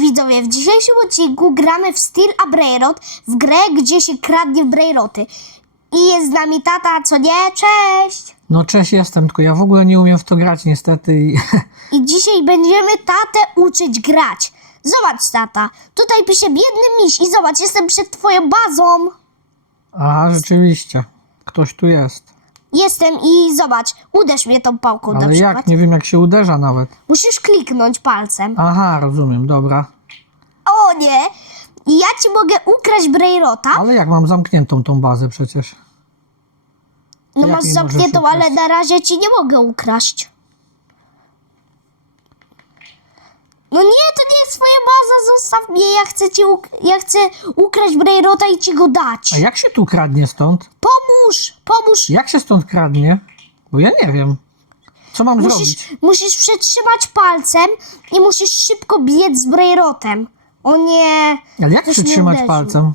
widzowie, w dzisiejszym odcinku gramy w Steel a w grę, gdzie się kradnie Brayroty. I jest z nami tata, co nie? Cześć! No cześć, jestem, tylko ja w ogóle nie umiem w to grać niestety i... I dzisiaj będziemy tatę uczyć grać. Zobacz tata, tutaj pisze biedny miś i zobacz, jestem przed twoją bazą. Aha, rzeczywiście. Ktoś tu jest. Jestem i zobacz, uderz mnie tą pałką na Ale przykład. jak? Nie wiem jak się uderza nawet. Musisz kliknąć palcem. Aha, rozumiem, dobra. O nie! I ja ci mogę ukraść Brayrota. Ale jak mam zamkniętą tą bazę przecież? No Jak masz mi możesz zamkniętą, ukraść? ale na razie ci nie mogę ukraść. No nie, to nie jest twoja baza, zostaw mnie, ja chcę ci uk- ja chcę ukraść Brayrota i ci go dać. A jak się tu kradnie stąd? Pomóż, pomóż. Jak się stąd kradnie? Bo ja nie wiem. Co mam zrobić? Musisz, musisz przytrzymać palcem i musisz szybko biec z Brayrotem. O nie. Ale jak przytrzymać palcem?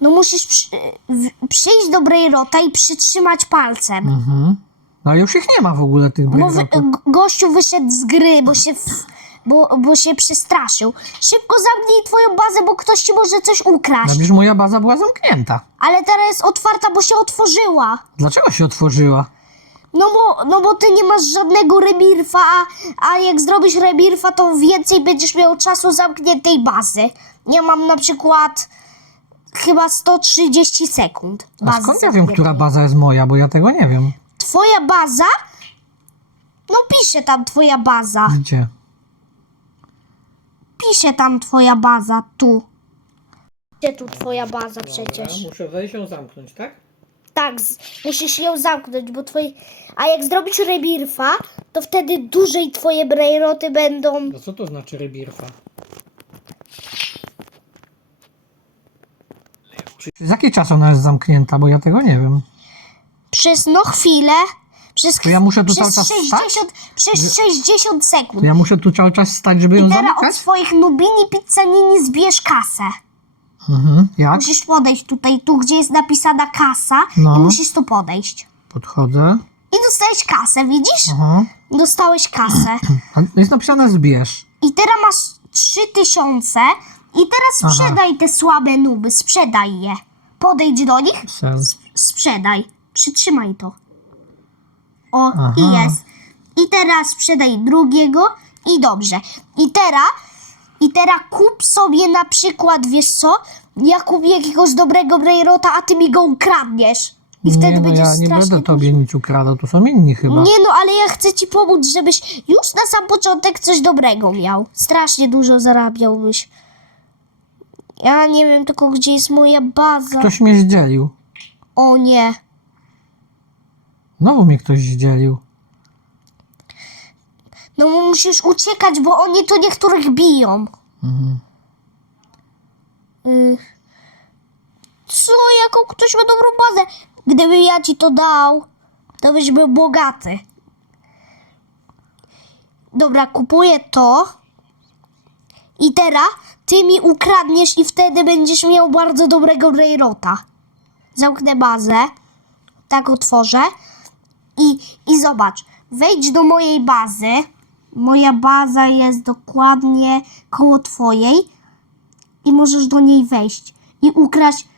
No musisz przy, w- przyjść do Brayrota i przytrzymać palcem. Mhm. No już ich nie ma w ogóle tych Bo wy, brainrotów. g- gościu wyszedł z gry, bo się, w, bo, bo się przestraszył. Szybko zamknij twoją bazę, bo ktoś ci może coś ukraść. No przecież moja baza była zamknięta. Ale teraz jest otwarta, bo się otworzyła. Dlaczego się otworzyła? No bo, no bo ty nie masz żadnego rebirfa, a, a jak zrobisz rebirfa, to więcej będziesz miał czasu zamkniętej bazy. Ja mam na przykład chyba 130 sekund. A bazy skąd ja wiem, zamkniętej. która baza jest moja, bo ja tego nie wiem. Twoja baza? No pisze tam twoja baza. Gdzie? Pisze tam twoja baza, tu. Gdzie tu twoja baza przecież? muszę wejść ją zamknąć, tak? Tak, z- musisz ją zamknąć, bo twoje... A jak zrobisz rebirfa, to wtedy dłużej twoje brejroty będą... No co to znaczy rebirfa? Z jakiej czas ona jest zamknięta, bo ja tego nie wiem. Przez no chwilę, przez, To ja muszę tu przez, cały czas 60, przez 60 sekund. To ja muszę tu cały czas stać, żeby ją I teraz od zamykać? swoich nubini pizzanini zbierz kasę. Mhm. Jak? Musisz podejść tutaj, tu gdzie jest napisana kasa No. i musisz tu podejść. Podchodzę. I dostałeś kasę, widzisz? Aha. Dostałeś kasę. A Jest napisane zbierz. I teraz masz 3000 i teraz Aha. sprzedaj te słabe nuby, sprzedaj je. Podejdź do nich, Sens. sprzedaj. Przytrzymaj to. O, Aha. i jest. I teraz sprzedaj drugiego i dobrze. I teraz, i teraz kup sobie na przykład, wiesz co? Ja kupię jakiegoś dobrego Brayrota, a ty mi go ukradniesz. I wtedy nie, no będziesz ja nie strasznie będę tobie nic ukradał, to są inni chyba. nie no, ale ja chcę ci pomóc, żebyś już na sam początek coś dobrego miał. Strasznie dużo zarabiałbyś. Ja nie wiem tylko, gdzie jest moja baza. Ktoś mnie zdzielił. O nie. Znowu mnie ktoś zdzielił. No musisz uciekać, bo oni tu niektórych biją. Mhm. Y. Co? Jaką ktoś ma dobrą bazę? Gdybym ja ci to dał, to byś był bogaty. Dobra, kupuję to. I teraz ty mi ukradniesz i wtedy będziesz miał bardzo dobrego Brayrota. Zamknę bazę. Tak otworzę. I, I zobacz, wejdź do mojej bazy. Moja baza jest dokładnie koło twojej i możesz do niej wejść i ukraść.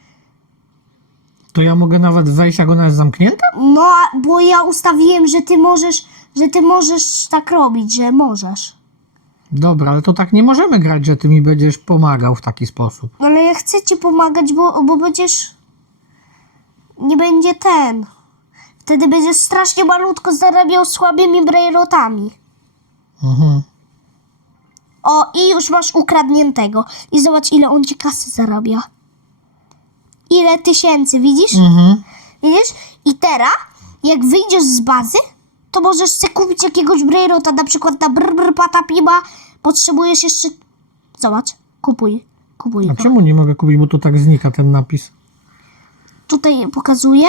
To ja mogę nawet wejść, jak ona jest zamknięta? No, a- bo ja ustawiłem, że ty możesz, że ty możesz tak robić, że możesz. Dobra, ale to tak nie możemy grać, że ty mi będziesz pomagał w taki sposób. Ale ja chcę ci pomagać, bo, bo będziesz. Nie będzie ten. Wtedy będziesz strasznie malutko zarabiał słabymi brayrotami. Mhm. O, i już masz ukradniętego. I zobacz, ile on ci kasy zarabia. Ile tysięcy, widzisz? Mhm. Widzisz? I teraz, jak wyjdziesz z bazy, to możesz sobie kupić jakiegoś brayrota, na przykład na brr, brr pata. Potrzebujesz jeszcze... Zobacz, kupuj, kupuj A go. czemu nie mogę kupić, bo to tak znika ten napis? Tutaj pokazuję.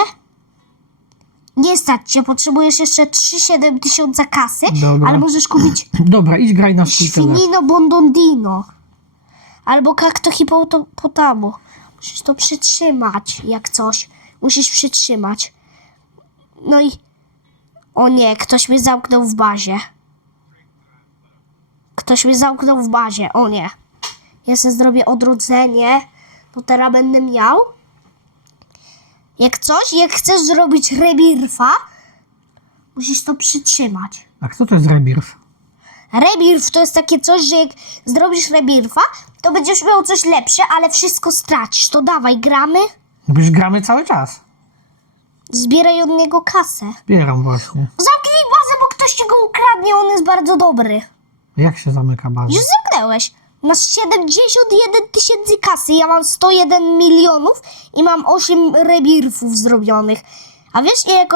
Nie stać cię, potrzebujesz jeszcze 3-7 tysiąca kasy, Dobra. ale możesz kupić Dobra, idź graj na swój telefon. Świnino Bondondino. Albo Cacto Hipopotamo. Musisz to przytrzymać, jak coś. Musisz przytrzymać. No i... O nie, ktoś mnie zamknął w bazie. Ktoś mnie zamknął w bazie. O nie. Ja sobie zrobię odrodzenie. To teraz będę miał. Jak coś, jak chcesz zrobić rebirfa, musisz to przytrzymać. A kto to jest Rebirth? Rebirth to jest takie coś, że jak zrobisz rebirfa, to będziesz miał coś lepsze, ale wszystko stracisz. To dawaj, gramy, Już gramy cały czas. zbieraj od niego kasę. Zbieram właśnie. Zamknij bazę, bo ktoś ci go ukradnie, on jest bardzo dobry. Jak się zamyka bazę? Już zamknęłeś. Masz 71 tysięcy kasy, ja mam 101 milionów i mam 8 rebirfów zrobionych. A wiesz ile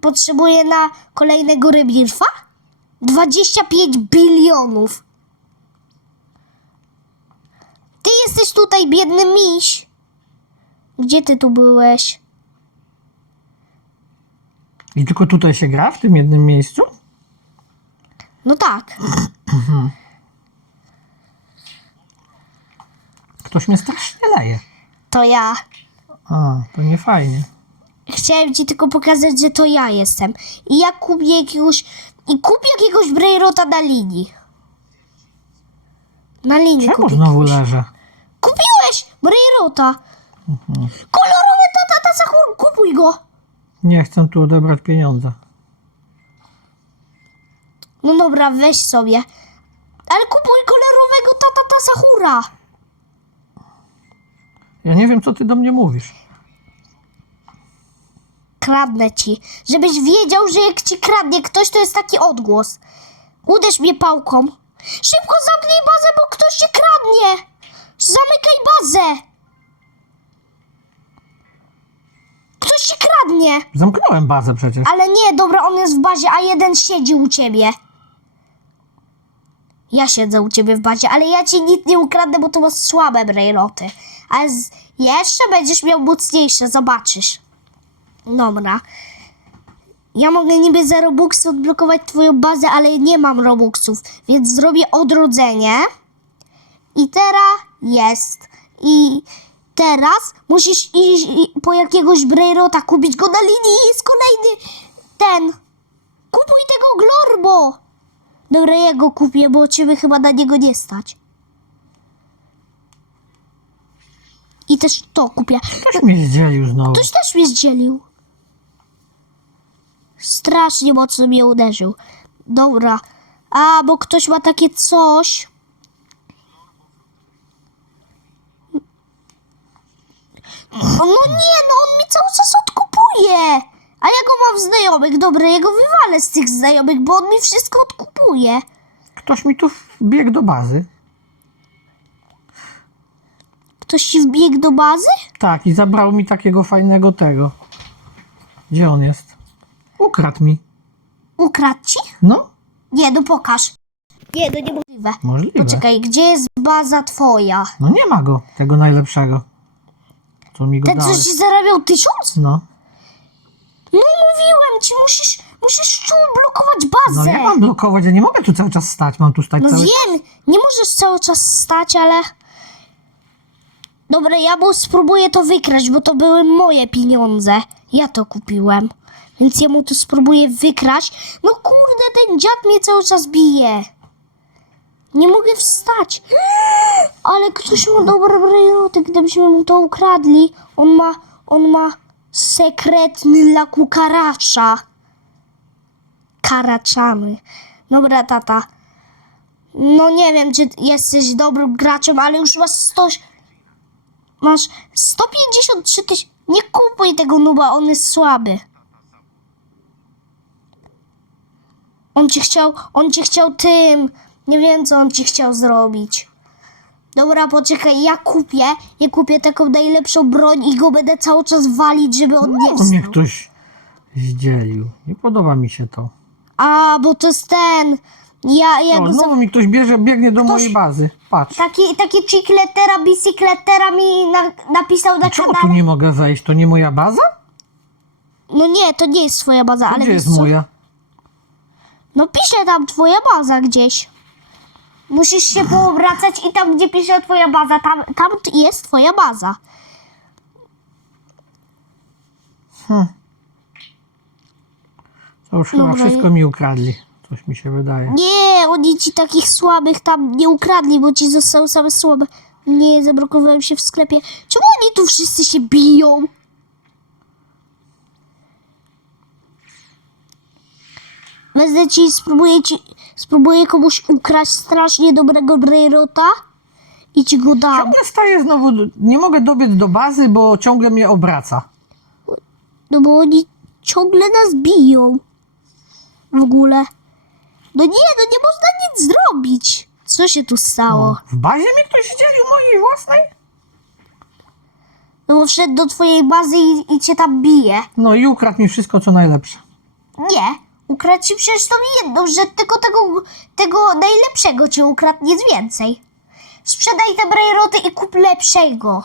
potrzebuję na kolejnego rebirfa? 25 bilionów. Ty jesteś tutaj, biedny miś. Gdzie ty tu byłeś? I tylko tutaj się gra, w tym jednym miejscu? No tak. Ktoś mnie strasznie leje. To ja. A, to nie fajnie. Chciałem ci tylko pokazać, że to ja jestem. I ja kupię jakiegoś. I kupię jakiegoś Brayrota na linii. Na linii Czemu kupię. znowu leżę? Kupiłeś Brayrota! Kolorowy tata, tata, Sahur, kupuj go! Nie chcę tu odebrać pieniądze. No dobra, weź sobie. Ale kupuj kolorowego tata, tata, Sahura! Ja nie wiem, co ty do mnie mówisz. Kradnę ci. Żebyś wiedział, że jak ci kradnie ktoś, to jest taki odgłos. Uderz mnie pałką. Szybko zamknij bazę, bo ktoś cię kradnie! Zamykaj bazę! Ktoś cię kradnie! Zamknąłem bazę przecież. Ale nie, dobra, on jest w bazie, a jeden siedzi u ciebie. Ja siedzę u ciebie w bazie, ale ja ci nic nie ukradnę, bo to masz słabe brejloty. Ale z... jeszcze będziesz miał mocniejsze, zobaczysz. Dobra. Ja mogę niby za Robuxy odblokować twoją bazę, ale nie mam Robuxów, więc zrobię odrodzenie. I teraz jest. I teraz musisz iść po jakiegoś Brayrota, kupić go na linii i jest kolejny ten. Kupuj tego Glorbo. Dobra, ja go kupię, bo ciebie chyba na niego nie stać. I też to kupię. Ktoś mnie zdzielił znowu. Ktoś też mnie zdzielił. Strasznie mocno mnie uderzył. Dobra. A, bo ktoś ma takie coś. No nie, no on mi cały czas odkupuje. A ja go mam znajomych. Dobra, ja go wywalę z tych znajomych, bo on mi wszystko odkupuje. Ktoś mi tu wbiegł do bazy. Ktoś ci wbiegł do bazy? Tak, i zabrał mi takiego fajnego tego. Gdzie on jest? Ukradł mi. Ukradł ci? No, Nie, no pokaż. Nie, no niemożliwe. możliwe. Poczekaj, gdzie jest baza twoja? No nie ma go, tego najlepszego. Co mi go Ten, dałeś. co ci zarabiał tysiąc? No. No mówiłem ci, musisz, musisz tu blokować No bazę. ja mam blokować, ja nie mogę tu cały czas stać, mam tu stać No cały wiem, nie możesz cały czas stać, ale... Dobra, ja mu spróbuję to wykraść, bo to były moje pieniądze. Ja to kupiłem. Więc ja mu to spróbuję wykraść. No kurde, ten dziad mnie cały czas bije. Nie mogę wstać. Ale ktoś ma dobre brainoty, gdybyśmy mu to ukradli. On ma, on ma sekretny laku karacza. Karaczany. Dobra, tata. No nie wiem, czy jesteś dobrym graczem, ale już masz 100... Masz 153 tysiące... Nie kupuj tego nuba, on jest słaby. On ci chciał... On ci chciał tym... Nie wiem, co on ci chciał zrobić. Dobra, poczekaj, ja kupię. Ja kupię taką najlepszą broń i go będę cały czas walić, żeby on nie No, mnie wstał. ktoś zdzielił. Nie podoba mi się to. A, bo to jest ten... Ja, ja O, go znowu mi ktoś bierze, biegnie do mojej bazy. Patrz. Taki, taki chicletera, bicykletera mi na, napisał na Czemu tu kanale. nie mogę wejść? To nie moja baza? No nie, to nie jest twoja baza, ale Gdzie wiesz jest co? moja? No pisze tam twoja baza gdzieś. Musisz się poobracać i tam, gdzie pisze twoja baza, tam, tam jest twoja baza. To już chyba Dobra, wszystko mi ukradli. Coś mi się wydaje. Nie, oni ci takich słabych tam nie ukradli, bo ci zostały same słabe. Nie, zablokowałem się w sklepie. Czemu oni tu wszyscy się biją? Wezmę ci, spróbuję ci, spróbuję komuś ukraść strasznie dobrego Brayrota i ci go dam. Ciągle staję znowu, nie mogę dobiec do bazy, bo ciągle mnie obraca. No bo oni ciągle nas biją. W ogóle. No nie, no nie można nic zrobić. Co się tu stało? W bazie mi ktoś zdzielił mojej własnej? No bo wszedł do twojej bazy i, i cię tam bije. No i ukradł mi wszystko, co najlepsze. Nie, ukradł ci przecież mi jedną, że tylko tego, tego najlepszego cię ukradł, nic więcej. Sprzedaj te brejroty i kup lepszego.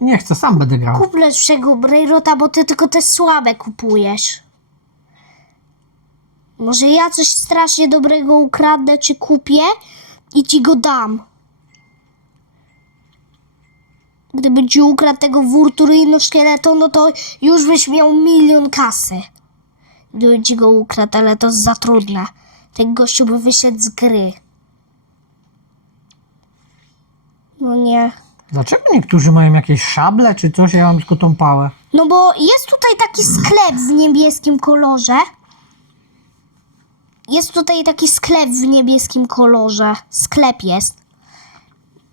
Nie chcę, sam będę grał. Kup lepszego brejrota, bo ty tylko te słabe kupujesz. Może ja coś strasznie dobrego ukradnę, czy kupię i ci go dam. Gdyby ci ukradł tego Wurturino szkieleto, no to już byś miał milion kasy. Gdybym ci go ukradł, ale to za trudne. Ten gościu by wyszedł z gry. No nie. Dlaczego niektórzy mają jakieś szable czy coś, ja mam tylko tą pałę? No bo jest tutaj taki sklep w niebieskim kolorze. Jest tutaj taki sklep w niebieskim kolorze. Sklep jest.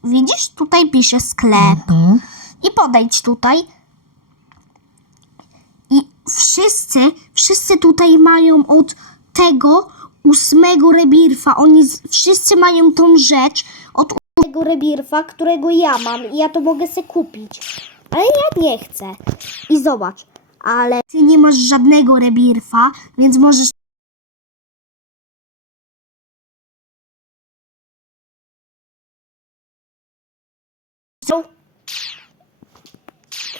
Widzisz? Tutaj pisze sklep. Mhm. I podejdź tutaj. I wszyscy, wszyscy tutaj mają od tego ósmego rebirfa. Oni z, wszyscy mają tą rzecz od ósmego rebirfa, którego ja mam. I ja to mogę sobie kupić. Ale ja nie chcę. I zobacz, ale ty nie masz żadnego rebirfa, więc możesz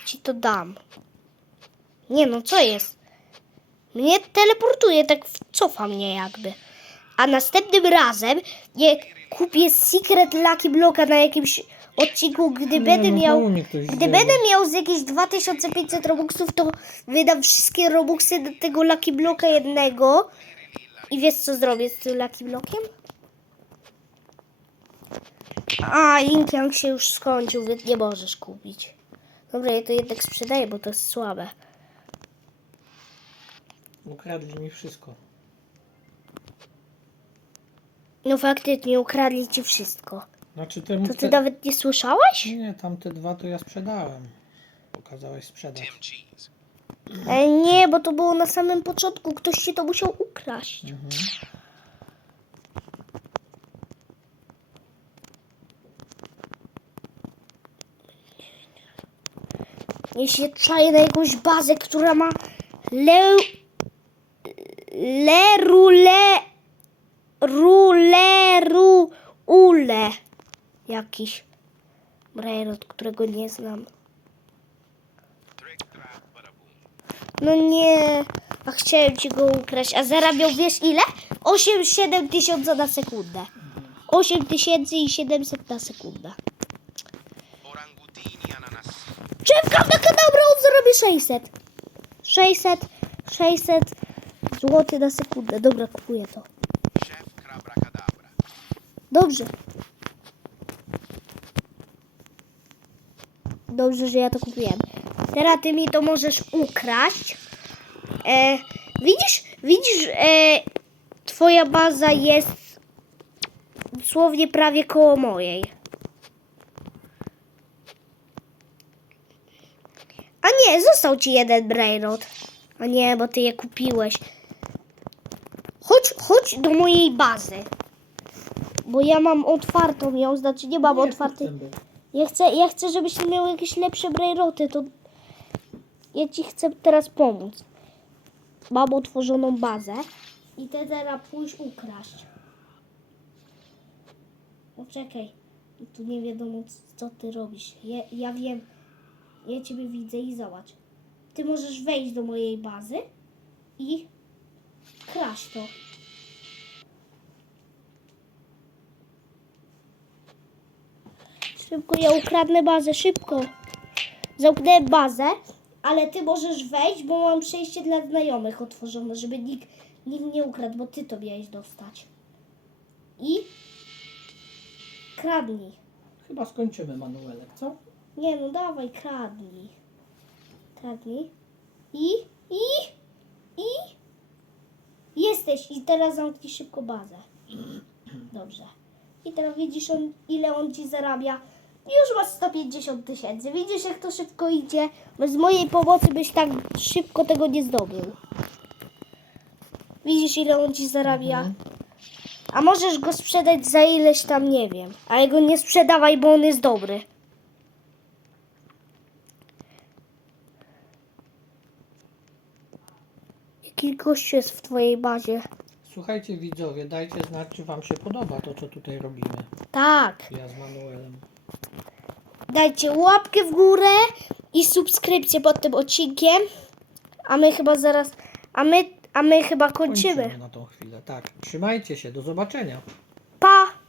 ci to dam. Nie no, co jest? Mnie teleportuje, tak cofa mnie jakby. A następnym razem, jak kupię Secret Lucky Blocka na jakimś odcinku, gdy będę no, miał... Gdy będę miał z jakieś 2500 robuxów, to wydam wszystkie robuxy do tego Lucky Blocka jednego. I wiesz co zrobię z tym Lucky Blockiem? A, Ink Yang się już skończył, więc nie możesz kupić. Dobra, ja to jednak sprzedaję, bo to jest słabe. Ukradli mi wszystko. No faktycznie, ukradli ci wszystko. Znaczy te, To ty nawet nie słyszałeś? Nie, tamte dwa to ja sprzedałem. Pokazałeś sprzedać. E, nie, bo to było na samym początku. Ktoś ci to musiał ukraść. Mhm. Ja się czaję na jakąś bazę, która ma le... Le rule... Rule... Ru... Ule. Jakiś. Brajerot, którego nie znam. No nie. A chciałem ci go ukraść. A zarabiał wiesz ile? 8-7 tysiąca na sekundę. 8 tysięcy i 700 na sekundę. Drzewka na kadabra on zarobi 600. 600, 600 zł na sekundę. Dobra, kupuję to. Dobrze. Dobrze, że ja to kupiłem. Teraz ty mi to możesz ukraść. E, widzisz, widzisz, e, twoja baza jest dosłownie prawie koło mojej. Nie, został ci jeden brainrot. A nie, bo ty je kupiłeś. Chodź, chodź do mojej bazy. Bo ja mam otwartą ją, znaczy nie mam otwartej. Ja chcę, ja chcę, żebyś miał jakieś lepsze brejroty, to ja ci chcę teraz pomóc. Mam otworzoną bazę i ty teraz pójść ukraść. Poczekaj, tu nie wiadomo co ty robisz. Ja, ja wiem, ja ciebie widzę i zobacz. Ty możesz wejść do mojej bazy i kraść to. Szybko, ja ukradnę bazę, szybko. Zamknę bazę ale ty możesz wejść, bo mam przejście dla znajomych otworzone, żeby nikt, nikt nie ukradł, bo ty to miałeś dostać. I kradnij. Chyba skończymy manuelek, co? Nie no, dawaj, kradnij. Kradnij. I, i, i. Jesteś i teraz zamknij szybko bazę. Dobrze. I teraz widzisz, on, ile on ci zarabia. Już masz 150 tysięcy. Widzisz, jak to szybko idzie? Bez mojej pomocy byś tak szybko tego nie zdobył. Widzisz, ile on ci zarabia? A możesz go sprzedać za ileś tam, nie wiem. Ale go nie sprzedawaj, bo on jest dobry. Jaki gościu jest w twojej bazie? Słuchajcie widzowie, dajcie znać, czy wam się podoba to, co tutaj robimy. Tak. Ja z Manuelem. Dajcie łapkę w górę i subskrypcję pod tym odcinkiem. A my chyba zaraz. A my, a my chyba kończymy. na tą chwilę. Tak, trzymajcie się, do zobaczenia. Pa!